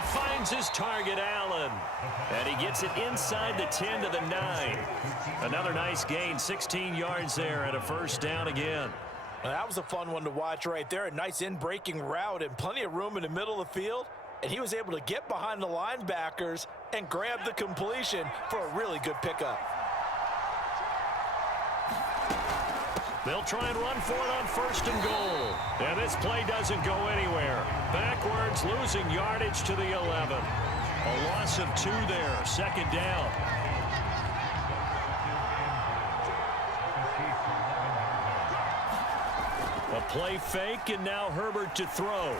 he finds his target, Allen. And he gets it inside the 10 to the 9. Another nice gain, 16 yards there and a first down again. Well, that was a fun one to watch right there. A nice in-breaking route and plenty of room in the middle of the field. And he was able to get behind the linebackers and grab the completion for a really good pickup. They'll try and run for it on 1st and goal. And this play doesn't go anywhere. Backwards, losing yardage to the 11. A loss of 2 there, 2nd down. A play fake, and now Herbert to throw.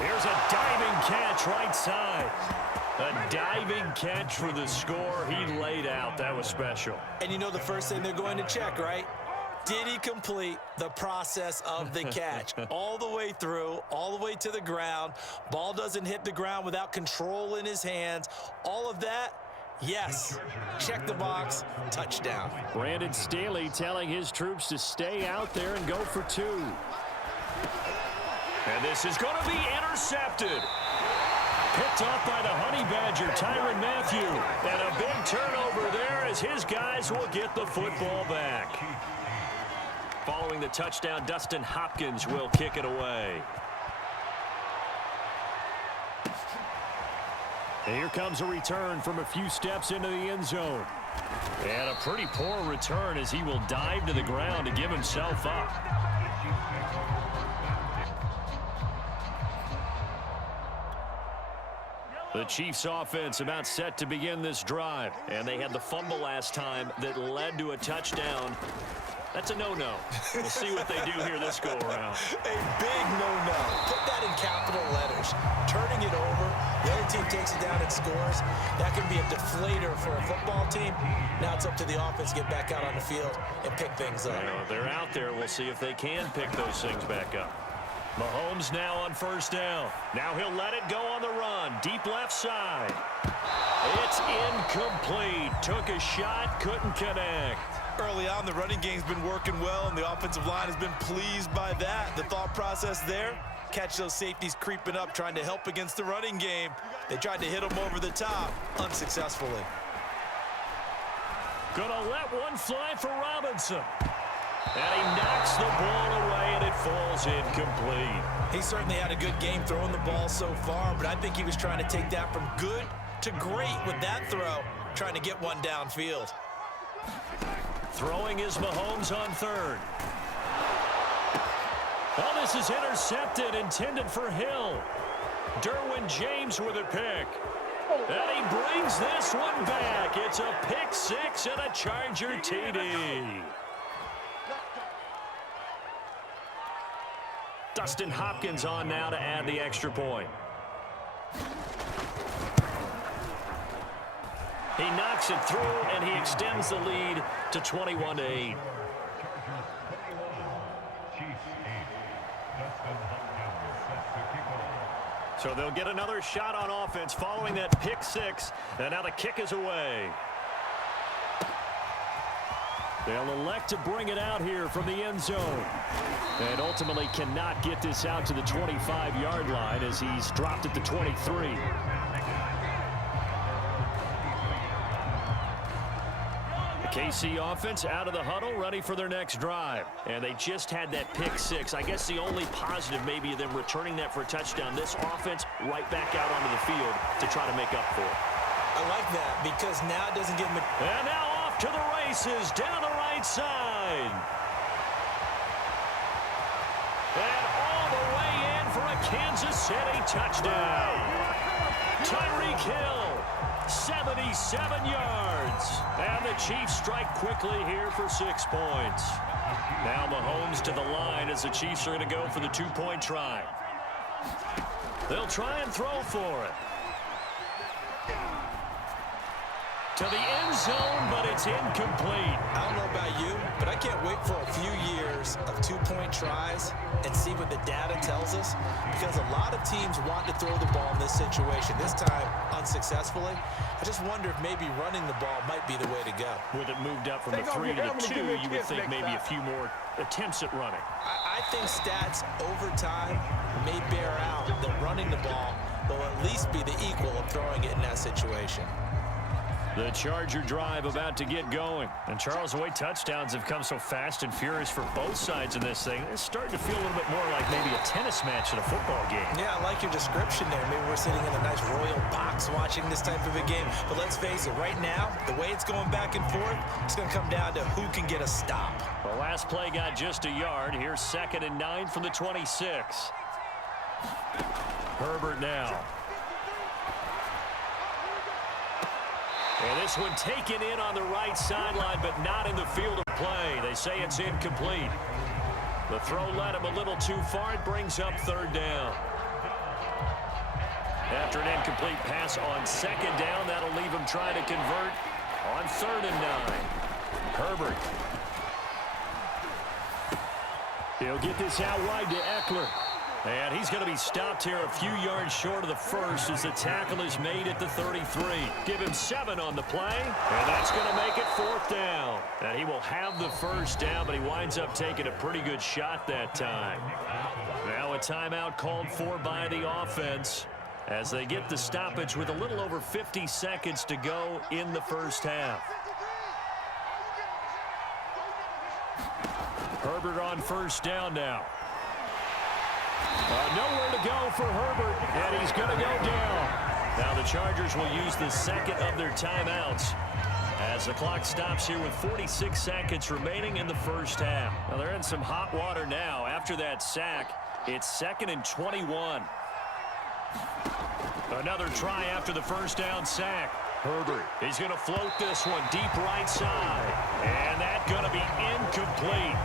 Here's a diving catch right side. A diving catch for the score. He laid out. That was special. And you know the first thing they're going to check, right? Did he complete the process of the catch? All the way through, all the way to the ground. Ball doesn't hit the ground without control in his hands. All of that, yes. Check the box, touchdown. Brandon Staley telling his troops to stay out there and go for 2. And this is going to be intercepted. Picked off by the Honey Badger, Tyrann Mathieu. And a big turnover there as his guys will get the football back. Following the touchdown, Dustin Hopkins will kick it away. And here comes a return from a few steps into the end zone. And a pretty poor return as he will dive to the ground to give himself up. The Chiefs offense about set to begin this drive. And they had the fumble last time that led to a touchdown. That's a no-no. We'll see what they do here this go-around. A big no-no. Put that in capital letters. Turning it over, the other team takes it down and scores. That can be a deflator for a football team. Now it's up to the offense to get back out on the field and pick things up. Well, they're out there. We'll see if they can pick those things back up. Mahomes now on 1st down. Now he'll let it go on the run. Deep left side. It's incomplete. Took a shot, couldn't connect. Early on, the running game's been working well, and the offensive line has been pleased by that. The thought process there, catch those safeties creeping up, trying to help against the running game. They tried to hit them over the top, unsuccessfully. Gonna let one fly for Robinson. And he knocks the ball away, and it falls incomplete. He certainly had a good game throwing the ball so far, but I think he was trying to take that from good to great with that throw, trying to get one downfield. Throwing is Mahomes on 3rd. Oh, this is intercepted, intended for Hill. Derwin James with a pick. And he brings this one back. It's a pick 6 and a Charger TD. Dustin Hopkins on now to add the extra point. He knocks it through, and he extends the lead to 21-8. So they'll get another shot on offense following that pick 6, and now the kick is away. They'll elect to bring it out here from the end zone. And ultimately cannot get this out to the 25-yard line as he's dropped at the 23. The KC offense out of the huddle, ready for their next drive. And they just had that pick 6. I guess the only positive maybe of them returning that for a touchdown. This offense right back out onto the field to try to make up for it. I like that because now it doesn't give him a... And now off to the races down the right side. And all the way in for a Kansas City touchdown. Tyreek Hill, 77 yards. And the Chiefs strike quickly here for 6 points. Now Mahomes to the line as the Chiefs are going to go for the 2-point try. They'll try and throw for it. To the end zone, but it's incomplete. I don't know about you, but I can't wait for a few years of 2-point tries and see what the data tells us, because a lot of teams want to throw the ball in this situation, this time unsuccessfully. I just wonder if maybe running the ball might be the way to go. With it moved up from the 3 to the 2, you would think maybe a few more attempts at running. I think stats over time may bear out that running the ball will at least be the equal of throwing it in that situation. The Charger drive about to get going. And Charles, the way touchdowns have come so fast and furious for both sides in this thing, it's starting to feel a little bit more like maybe a tennis match in a football game. Yeah, I like your description there. Maybe we're sitting in a nice royal box watching this type of a game. But let's face it, right now, the way it's going back and forth, it's going to come down to who can get a stop. The last play got just a yard. Here's 2nd and 9 from the 26. Herbert now. And this one taken in on the right sideline, but not in the field of play. They say it's incomplete. The throw led him a little too far. It brings up 3rd down. After an incomplete pass on 2nd down, that'll leave him trying to convert on 3rd and 9. Herbert. He'll get this out wide to Eckler. And he's going to be stopped here a few yards short of the first as the tackle is made at the 33. Give him 7 on the play, and that's going to make it 4th down. And he will have the 1st down, but he winds up taking a pretty good shot that time. Now a timeout called for by the offense as they get the stoppage with a little over 50 seconds to go in the first half. Herbert on 1st down now. Nowhere to go for Herbert, and he's going to go down. Now the Chargers will use the 2nd of their timeouts as the clock stops here with 46 seconds remaining in the first half. Now they're in some hot water now. After that sack, it's 2nd and 21. Another try after the 1st down sack. Herbert, he's going to float this one deep right side, and that's going to be incomplete.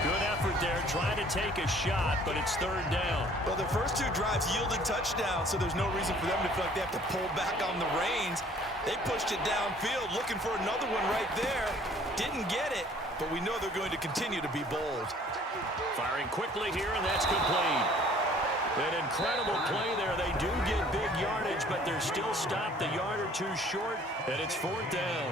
Good effort there, trying to take a shot, but it's 3rd down. Well, the first 2 drives yielded touchdowns, so there's no reason for them to feel like they have to pull back on the reins. They pushed it downfield, looking for another one right there. Didn't get it, but we know they're going to continue to be bold. Firing quickly here, and that's complete. An incredible play there. They do get big yardage, but they're still stopped a yard or 2 short, and it's 4th down.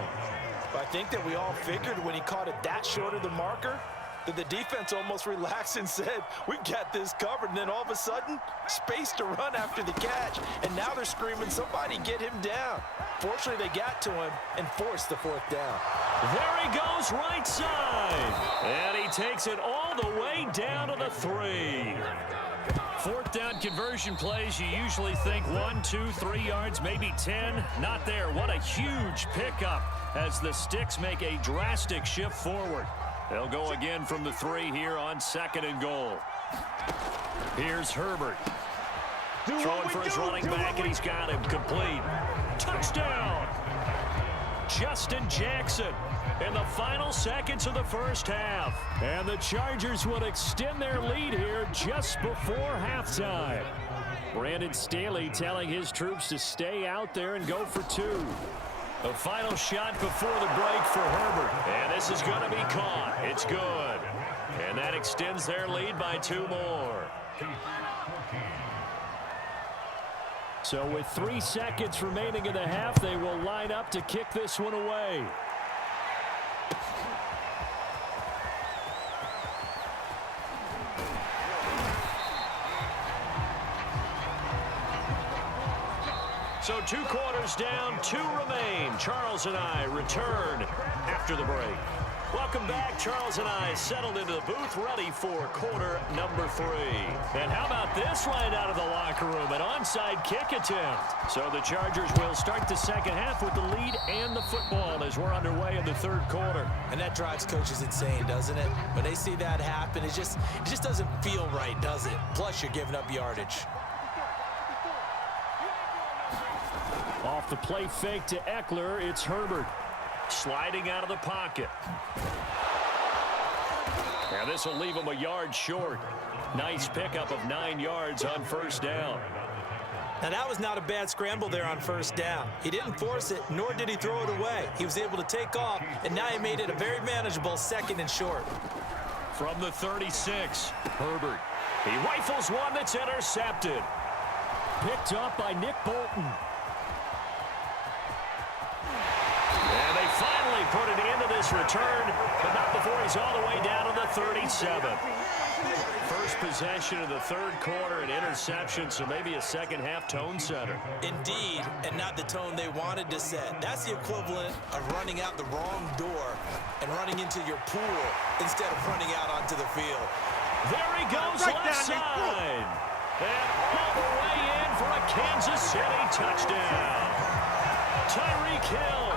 I think that we all figured when he caught it that short of the marker, that the defense almost relaxed and said, we got this covered. And then all of a sudden, space to run after the catch. And now they're screaming, somebody get him down. Fortunately, they got to him and forced the 4th down. There he goes right side. And he takes it all the way down to the 3. 4th down conversion plays, you usually think 1, 2, 3 yards, maybe 10. Not there. What a huge pickup as the Sticks make a drastic shift forward. They'll go again from the 3 here on 2nd and goal. Here's Herbert. Throwing for his running back, and he's got him complete. Touchdown! Justin Jackson in the final seconds of the first half. And the Chargers will extend their lead here just before halftime. Brandon Staley telling his troops to stay out there and go for 2. The final shot before the break for Herbert. And this is going to be caught. It's good. And that extends their lead by 2 more. So with 3 seconds remaining in the half, they will line up to kick this one away. So 2 quarters down, 2 remain. Charles and I return after the break. Welcome back. Charles and I settled into the booth, ready for quarter number 3. And how about this right out of the locker room? An onside kick attempt. So the Chargers will start the second half with the lead and the football as we're underway in the 3rd quarter. And that drives coaches insane, doesn't it? When they see that happen, it just doesn't feel right, does it? Plus, you're giving up yardage. Off the play fake to Eckler, it's Herbert. Sliding out of the pocket. And this will leave him a yard short. Nice pickup of 9 yards on 1st down. Now, that was not a bad scramble there on 1st down. He didn't force it, nor did he throw it away. He was able to take off, and now he made it a very manageable 2nd and short. From the 36, Herbert. He rifles one that's intercepted. Picked up by Nick Bolton. And they finally put an end to this return, but not before he's all the way down to the 37. first possession of the third quarter, an interception, so maybe a second-half tone setter. Indeed, and not the tone they wanted to set. That's the equivalent of running out the wrong door and running into your pool instead of running out onto the field. There he goes left side. And all the way in for a Kansas City touchdown. Tyreek Hill,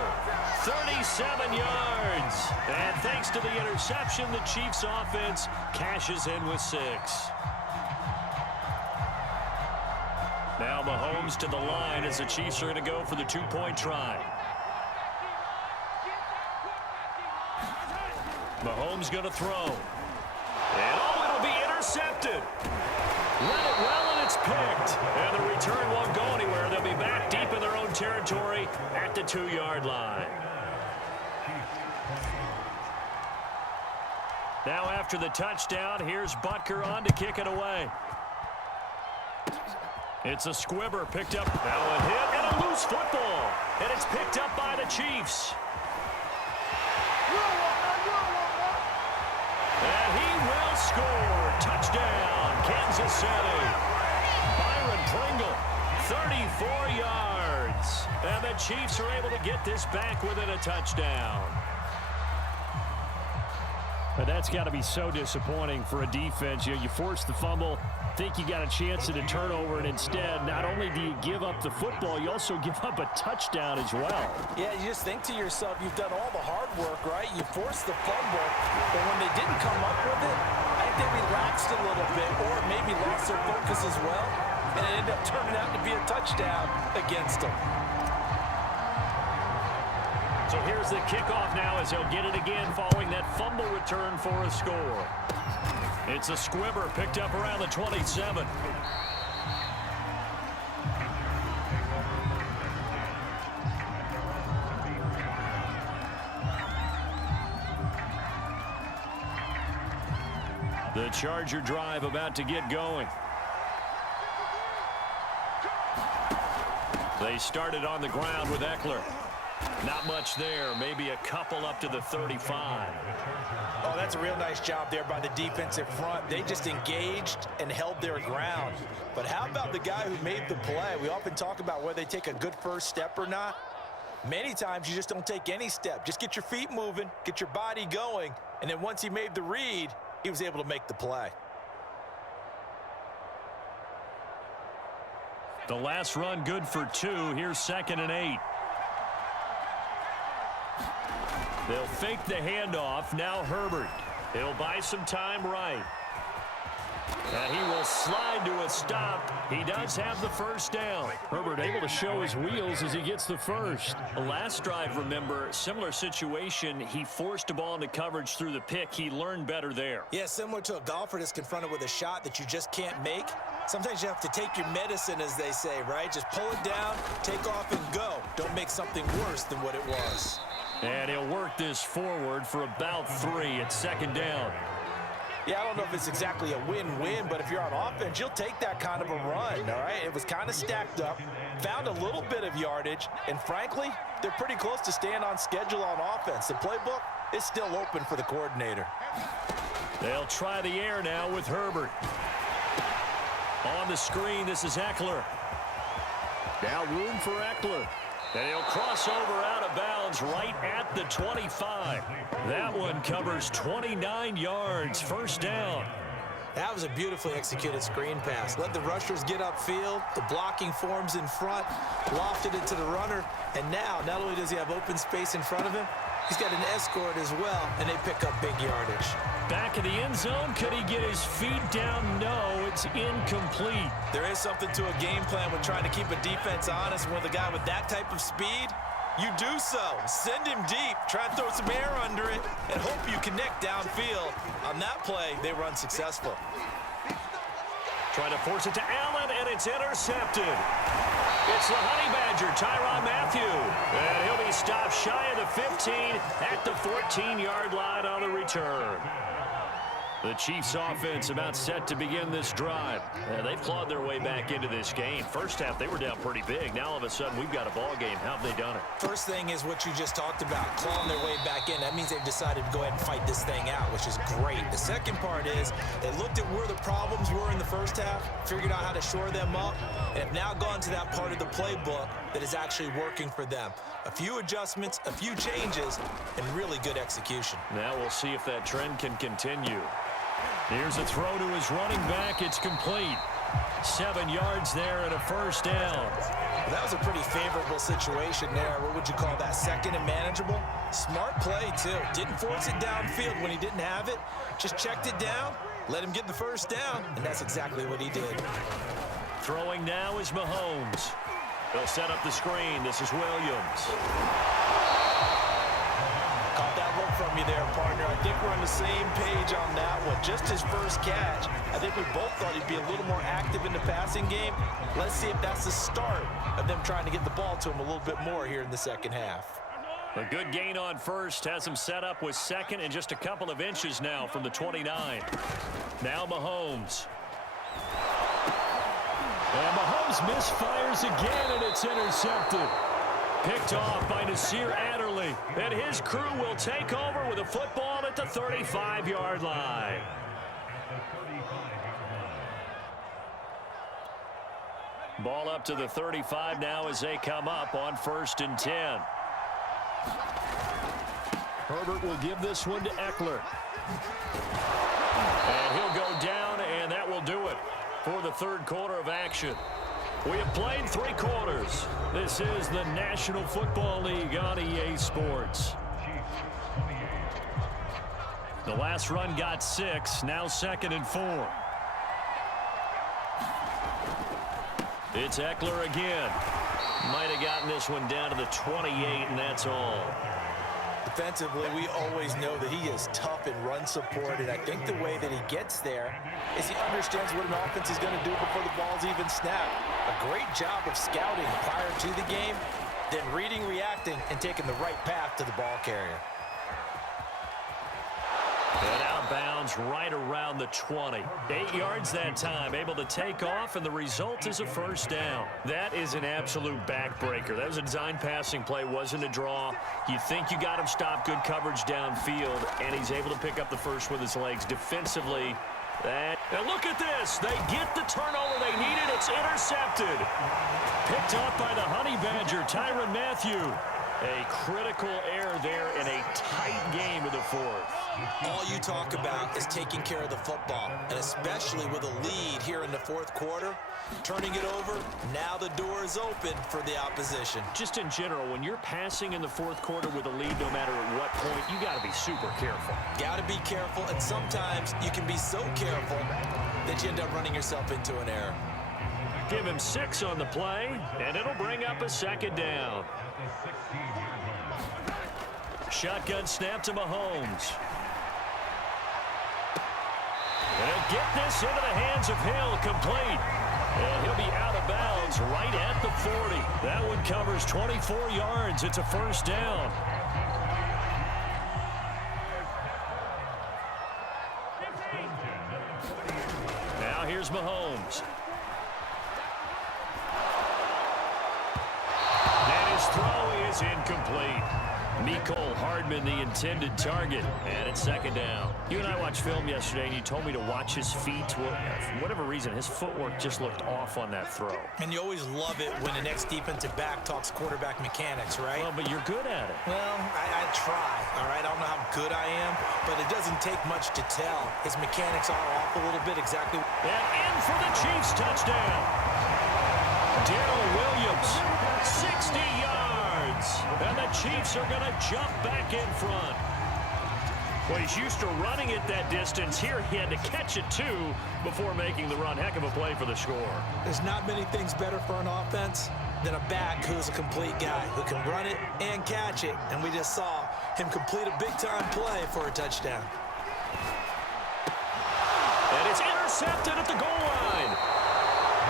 37 yards. And thanks to the interception, the Chiefs offense cashes in with 6. Now Mahomes to the line as the Chiefs are going to go for the 2-point try. Mahomes going to throw. And it'll be intercepted. Read it well, and it's picked. And the return won't go anywhere. They'll be back deep in their own territory at the 2-yard line. Now after the touchdown, here's Butker on to kick it away. It's a squibber picked up. Now a hit and a loose football. And it's picked up by the Chiefs. And he will score. Touchdown, Kansas City. Byron Pringle, 34 yards. And the Chiefs are able to get this back within a touchdown. But that's got to be so disappointing for a defense. You force the fumble, think you got a chance at a turnover, and instead, not only do you give up the football, you also give up a touchdown as well. Yeah, you just think to yourself, you've done all the hard work, right? You forced the fumble, but when they didn't come up with it, I think they relaxed a little bit or maybe lost their focus as well, and it ended up turning out to be a touchdown against them. So here's the kickoff now as he'll get it again following that fumble return for a score. It's a squibber picked up around the 27. The Charger drive about to get going. They started on the ground with Eckler. Not much there, maybe a couple up to the 35. Oh, that's a real nice job there by the defensive front. They just engaged and held their ground. But how about the guy who made the play? We often talk about whether they take a good first step or not. Many times you just don't take any step. Just get your feet moving, get your body going, and then once he made the read, he was able to make the play. The last run good for 2. Here's 2nd and 8. They'll fake the handoff. Now Herbert. He'll buy some time right. And he will slide to a stop. He does have the first down. Herbert able to show his wheels as he gets the first. The last drive, remember, similar situation. He forced a ball into coverage through the pick. He learned better there. Yeah, similar to a golfer that's confronted with a shot that you just can't make. Sometimes you have to take your medicine, as they say, right? Just pull it down, take off, and go. Don't make something worse than what it was. And he'll work this forward for about 3. It's 2nd down. Yeah, I don't know if it's exactly a win-win, but if you're on offense, you'll take that kind of a run, all right? It was kind of stacked up, found a little bit of yardage, and frankly, they're pretty close to staying on schedule on offense. The playbook is still open for the coordinator. They'll try the air now with Herbert. On the screen, this is Eckler. Now room for Eckler. And he'll cross over out of bounds right at the 25. That one covers 29 yards. First down. That was a beautifully executed screen pass. Let the rushers get upfield. The blocking forms in front. Lofted it to the runner. And now, not only does he have open space in front of him, he's got an escort as well, and they pick up big yardage. Back in the end zone, could he get his feet down? No, it's incomplete. There is something to a game plan with trying to keep a defense honest. With a guy with that type of speed, you do so. Send him deep, try and throw some air under it, and hope you connect downfield. On that play, they were unsuccessful. Trying to force it to Allen, and it's intercepted. It's the Honey Badger, Tyrann Mathieu. And he'll be stopped shy of the 15 at the 14-yard line on the return. The Chiefs offense about set to begin this drive. They've clawed their way back into this game. First half, they were down pretty big. Now, all of a sudden, we've got a ball game. How have they done it? First thing is what you just talked about, clawing their way back in. That means they've decided to go ahead and fight this thing out, which is great. The second part is they looked at where the problems were in the first half, figured out how to shore them up, and have now gone to that part of the playbook that is actually working for them. A few adjustments, a few changes, and really good execution. Now we'll see if that trend can continue. Here's a throw to his running back. It's complete. 7 yards there and a first down. Well, that was a pretty favorable situation there. What would you call that? Second and manageable? Smart play, too. Didn't force it downfield when he didn't have it. Just checked it down, let him get the first down, and that's exactly what he did. Throwing now is Mahomes. They'll set up the screen. This is Williams. Caught that look from you there, partner. I think we're on the same page on that one. Just his first catch. I think we both thought he'd be a little more active in the passing game. Let's see if that's the start of them trying to get the ball to him a little bit more here in the second half. A good gain on first has him set up with second and just a couple of inches now from the 29. Now Mahomes. And Mahomes misfires again, and it's intercepted. Picked off by Nasir Adderley. And his crew will take over with a football at the 35-yard line. Ball up to the 35 now as they come up on 1st and 10. Herbert will give this one to Eckler. And he'll go down, and that will do it for the third quarter of action. We have played 3 quarters. This is the National Football League on EA Sports. The last run got 6, now 2nd and 4. It's Eckler again. Might have gotten this one down to the 28, and that's all. Defensively, we always know that he is tough in run support, and I think the way that he gets there is he understands what an offense is going to do before the ball's even snapped. A great job of scouting prior to the game, then reading, reacting, and taking the right path to the ball carrier. And out of bounds right around the 20. 8 yards that time, able to take off, and the result is a first down. That is an absolute backbreaker. That was a design passing play, wasn't a draw. You think you got him stopped, good coverage downfield, and he's able to pick up the first with his legs. Defensively, and look at this. They get the turnover they needed. It's intercepted. Picked up by the Honey Badger, Tyrann Mathieu. A critical error there in a tight game of the fourth. All you talk about is taking care of the football, and especially with a lead here in the fourth quarter, turning it over, now the door is open for the opposition. Just in general, when you're passing in the fourth quarter with a lead, no matter at what point, you got to be super careful. Got to be careful, and sometimes you can be so careful that you end up running yourself into an error. Give him 6 on the play, and it'll bring up a second down. Shotgun snap to Mahomes. And get this into the hands of Hill, complete. And he'll be out of bounds right at the 40. That one covers 24 yards. It's a first down. Now here's Mahomes. And his throw is incomplete. Mecole Hardman, the intended target, and it's second down. You and I watched film yesterday, and you told me to watch his feet. Well, for whatever reason, his footwork just looked off on that throw. And you always love it when the next defensive back talks quarterback mechanics, right? Well, but you're good at it. Well, I try, all right? I don't know how good I am, but it doesn't take much to tell. His mechanics are off a little bit, exactly. And in for the Chiefs touchdown. Darrell Williams, 60 yards. And the Chiefs are going to jump back in front. Well, he's used to running it that distance. Here he had to catch it, too, before making the run. Heck of a play for the score. There's not many things better for an offense than a back who's a complete guy who can run it and catch it. And we just saw him complete a big-time play for a touchdown. And it's intercepted at the goal line.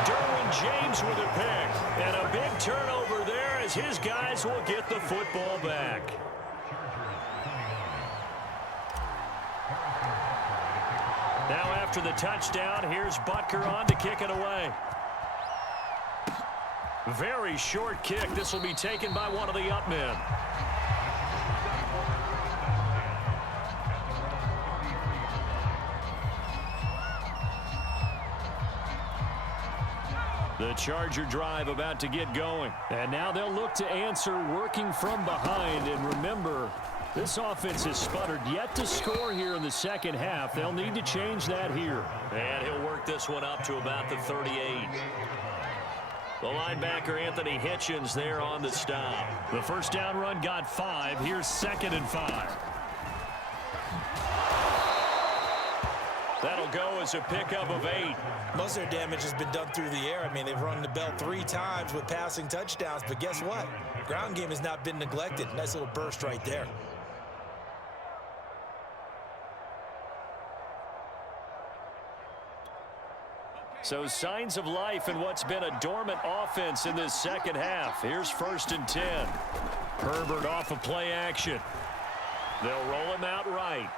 Derwin James with a pick. And a big turnover there as his guys will get the football back. after the touchdown. Here's Butker on to kick it away. Very short kick. This will be taken by one of the up men. The Charger drive about to get going. And now they'll look to answer working from behind. And remember, this offense has sputtered yet to score here in the second half. They'll need to change that here. And he'll work this one up to about the 38. The linebacker, Anthony Hitchens, there on the stop. The first down run got 5. Here's 2nd and 5. That'll go as a pickup of 8. Most of their damage has been done through the air. I mean, they've rung the bell 3 times with passing touchdowns. But guess what? Ground game has not been neglected. Nice little burst right there. So signs of life in what's been a dormant offense in this second half. Here's 1st and 10. Herbert off of play action. They'll roll him out right.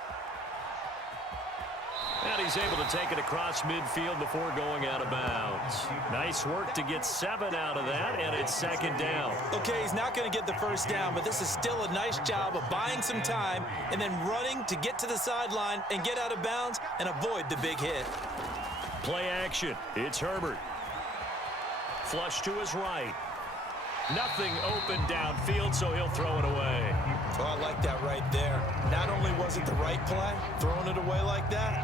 And he's able to take it across midfield before going out of bounds. Nice work to get 7 out of that, and it's 2nd down. Okay, he's not going to get the first down, but this is still a nice job of buying some time and then running to get to the sideline and get out of bounds and avoid the big hit. Play action. It's Herbert. Flush to his right. Nothing open downfield, so he'll throw it away. Oh, I like that right there. Not only was it the right play, throwing it away like that,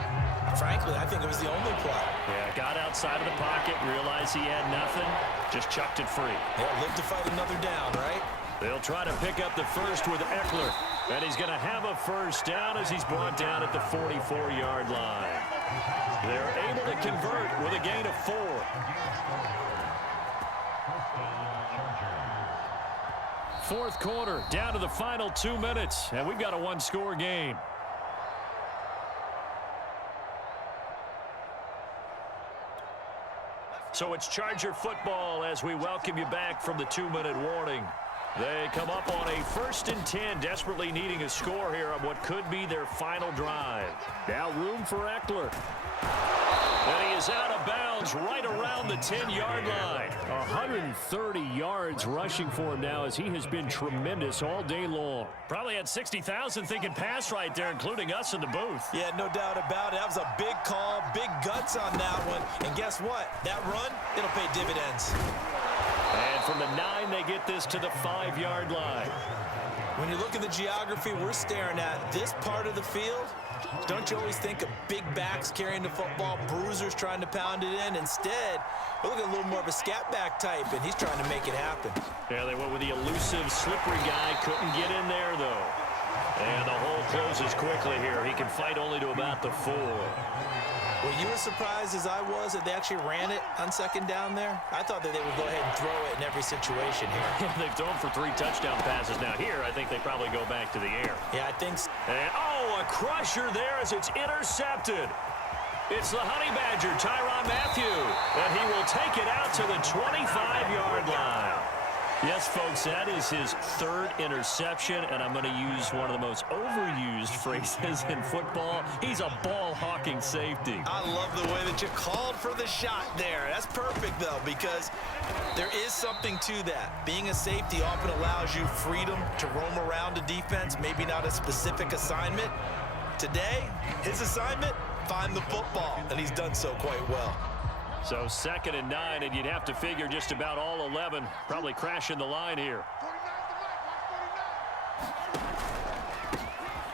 frankly, I think it was the only play. Yeah, got outside of the pocket, realized he had nothing, just chucked it free. They'll live to fight another down, right? They'll try to pick up the first with Eckler. And he's going to have a first down as he's brought down at the 44-yard line. They're able to convert with a gain of 4. Fourth quarter, down to the final 2 minutes, and we've got a 1-score game. So it's Charger football as we welcome you back from the 2-minute warning. They come up on a 1st and 10, desperately needing a score here on what could be their final drive. Now room for Eckler. And he is out of bounds right around the 10-yard line. 130 yards rushing for him now as he has been tremendous all day long. Probably had 60,000 thinking pass right there, including us in the booth. Yeah, no doubt about it. That was a big call, big guts on that one. And guess what? That run, it'll pay dividends. And from the 9, they get this to the 5-yard line. When you look at the geography we're staring at, this part of the field, don't you always think of big backs carrying the football, bruisers trying to pound it in? Instead, we look at a little more of a scat back type, and he's trying to make it happen. Yeah, they went with the elusive, slippery guy. Couldn't get in there, though. And the hole closes quickly here. He can fight only to about the 4. Were you as surprised as I was that they actually ran it on 2nd down there? I thought that they would go ahead and throw it in every situation here. They've thrown for 3 touchdown passes. Now here, I think they probably go back to the air. Yeah, I think so. And, oh, a crusher there as it's intercepted. It's the Honey Badger, Tyrann Mathieu, and he will take it out to the 25-yard line. Yes, folks, that is his 3rd interception, and I'm going to use one of the most overused phrases in football. He's a ball-hawking safety. I love the way that you called for the shot there. That's perfect, though, because there is something to that. Being a safety often allows you freedom to roam around a defense, maybe not a specific assignment. Today, his assignment, find the football, and he's done so quite well. So 2nd and 9, and you'd have to figure just about all 11 probably crashing the line here.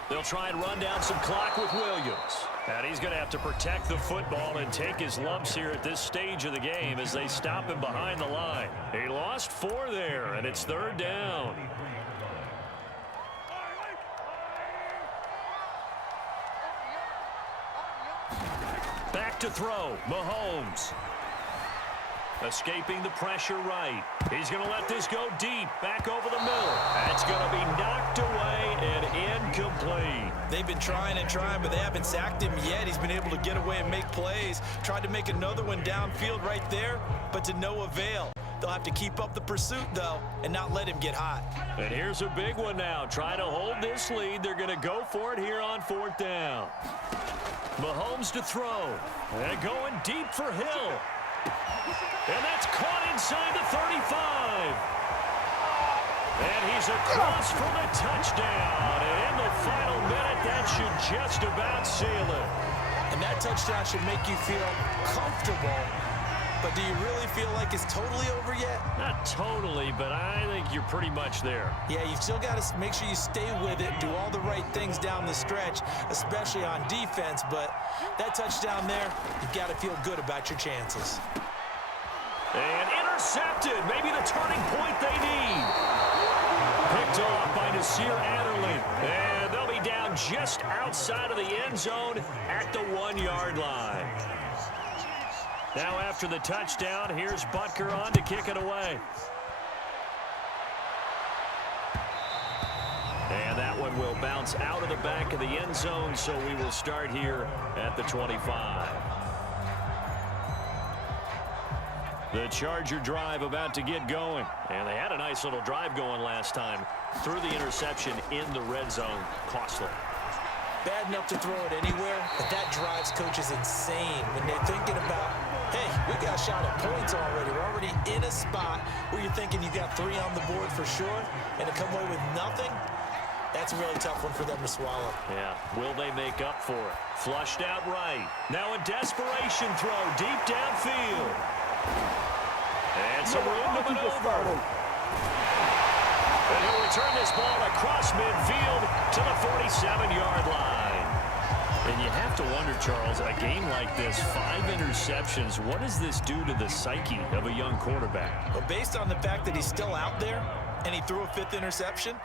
They'll try and run down some clock with Williams. And he's going to have to protect the football and take his lumps here at this stage of the game as they stop him behind the line. He lost 4 there, and it's 3rd down. Back to throw, Mahomes. Escaping the pressure right. He's going to let this go deep, back over the middle. That's going to be knocked away and incomplete. They've been trying and trying, but they haven't sacked him yet. He's been able to get away and make plays. Tried to make another one downfield right there, but to no avail. They'll have to keep up the pursuit, though, and not let him get hot. And here's a big one now. Trying to hold this lead. They're going to go for it here on 4th down. Mahomes to throw. And going deep for Hill. And that's caught inside the 35. And he's across for the touchdown. And in the final minute, that should just about seal it. And that touchdown should make you feel comfortable. But do you really feel like it's totally over yet? Not totally, but I think you're pretty much there. Yeah, you've still got to make sure you stay with it, do all the right things down the stretch, especially on defense. But that touchdown there, you've got to feel good about your chances. And intercepted. Maybe the turning point they need. Picked off by Nasir Adderley. And they'll be down just outside of the end zone at the 1-yard line. Now after the touchdown, here's Butker on to kick it away. And that one will bounce out of the back of the end zone, so we will start here at the 25. The Charger drive about to get going. And they had a nice little drive going last time. Threw the interception in the red zone. Costly. Bad enough to throw it anywhere, but that drives coaches insane when they're thinking about, hey, we got a shot at points already. We're already in a spot where you're thinking you got 3 on the board for sure, and to come away with nothing, that's a really tough one for them to swallow. Yeah, will they make up for it? Flushed out right. Now a desperation throw deep downfield. And some room to maneuver. And he'll return this ball across midfield to the 47-yard line. And you have to wonder, Charles, a game like this, 5 interceptions, what does this do to the psyche of a young quarterback? Well, based on the fact that he's still out there and he threw a 5th interception,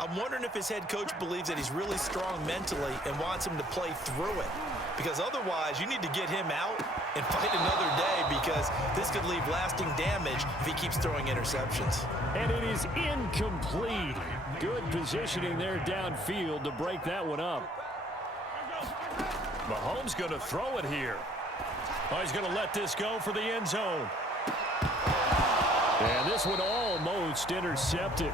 I'm wondering if his head coach believes that he's really strong mentally and wants him to play through it. Because otherwise, you need to get him out and fight another day, because this could leave lasting damage if he keeps throwing interceptions. And it is incomplete. Good positioning there downfield to break that one up. Mahomes going to throw it here. Oh, he's going to let this go for the end zone. And this one almost intercepted.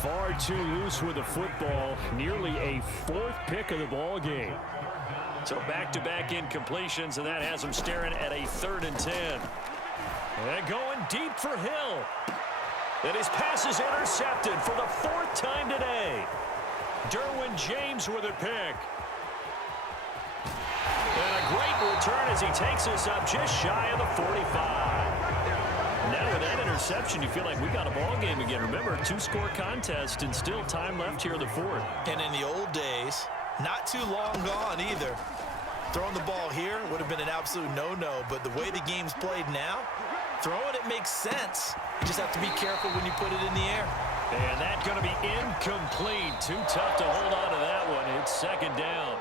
Far too loose with the football. Nearly a 4th pick of the ball game. So back-to-back incompletions, and that has him staring at a 3rd and 10. And going deep for Hill. And his pass is intercepted for the 4th time today. Derwin James with a pick. And a great return as he takes us up just shy of the 45. Now with that interception, you feel like we got a ball game again. Remember, 2-score contest and still time left here in the 4th. And in the old days, not too long gone either, throwing the ball here would have been an absolute no-no. But the way the game's played now, throwing it makes sense. You just have to be careful when you put it in the air. And that's going to be incomplete. Too tough to hold on to that one. It's 2nd down.